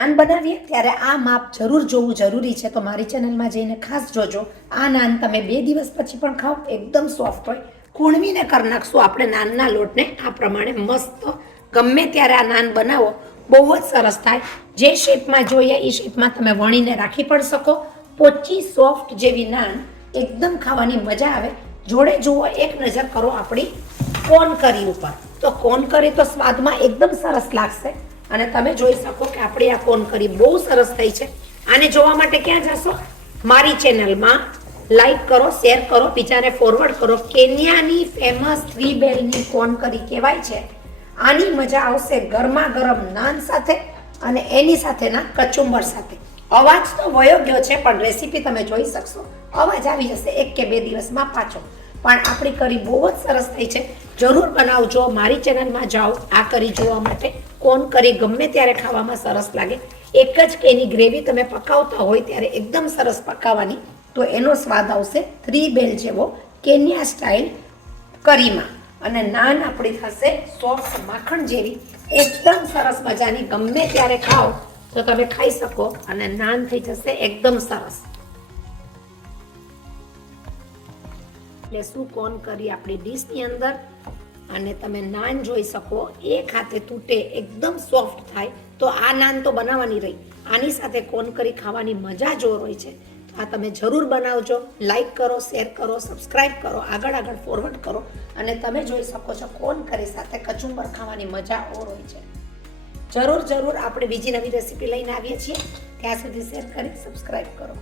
નાન બનાવીએ ત્યારે આ માપ જરૂર જોવું જરૂરી છે, તો મારી ચેનલમાં જઈને ખાસ જોજો. આ નાન તમે 2 દિવસ પછી પણ ખાઓ, એકદમ સોફ્ટ હોય. કૂણવીને કરી નાખશું આપણે નાનના લોટને આ પ્રમાણે મસ્ત. ગમે ત્યારે આ નાન બનાવો, બહુ જ સરસ થાય. જે શેપમાં જોઈએ એ શેપમાં તમે વણીને રાખી પણ શકો. પોચી સોફ્ટ જેવી નાન, એકદમ ખાવાની મજા આવે. જોડે જુઓ, એક નજર કરો આપણી કોર્ન કરી ઉપર. તો કોર્ન કરી તો સ્વાદમાં એકદમ સરસ લાગશે. અને તમે જોઈ શકો કે આપણી આ કોર્ન કરી બહુ સરસ થઈ છે. આને જોવા માટે ક્યાં જશો? મારી ચેનલમાં લાઈક કરો, શેર કરો, બીજાને ફોરવર્ડ કરો. કેન્યાની ફેમસ 3 બેલની કોર્ન કરી કહેવાય છે. આની મજા આવશે ગરમા ગરમ નાન સાથે અને એની સાથેના કચુંબર સાથે. અવાજ તો વયો ગયો છે, પણ રેસીપી તમે જોઈ શકશો. અવાજ આવી જશે 1 કે 2 દિવસમાં પાછો. પણ આપણી કરી બહુ જ સરસ થઈ છે. જરૂર બનાવજો. મારી ચેનલમાં જાઓ આ કરી જોવા માટે. કોર્ન કરી ગમે ત્યારે ખાવામાં સરસ લાગે. એક જ એની ગ્રેવી તમે પકાવતા હોય ત્યારે એકદમ સરસ પકાવવાની, તો એનો સ્વાદ આવશે 3 બેલ જેવો કેન્યા સ્ટાઇલ કરીમાં. અને નાન આપણી થશે સોફ્ટ માખણ જેવી, એકદમ સરસ મજાની. ગમે ત્યારે ખાઓ તો તમે ખાઈ શકો અને નાન થઈ જશે એકદમ સરસ. એટલે શું કોર્ન કરી આપણી ડીશની અંદર અને તમે નાન જોઈ શકો, એક હાથે તૂટે, એકદમ સોફ્ટ થાય. તો આ નાન તો બનાવવાની રહી, આની સાથે કોર્ન કરી ખાવાની મજા જોર હોય છે. તો આ તમે જરૂર બનાવજો. લાઈક કરો, શેર કરો, સબસ્ક્રાઈબ કરો, આગળ ફોરવર્ડ કરો. અને તમે જોઈ શકો છો કોર્ન કરી સાથે કચુંબર ખાવાની મજા ઓર હોય છે. જરૂર આપણે બીજી નવી રેસીપી લઈને આવીએ છીએ. ત્યાં સુધી શેર કરી સબસ્ક્રાઈબ કરો.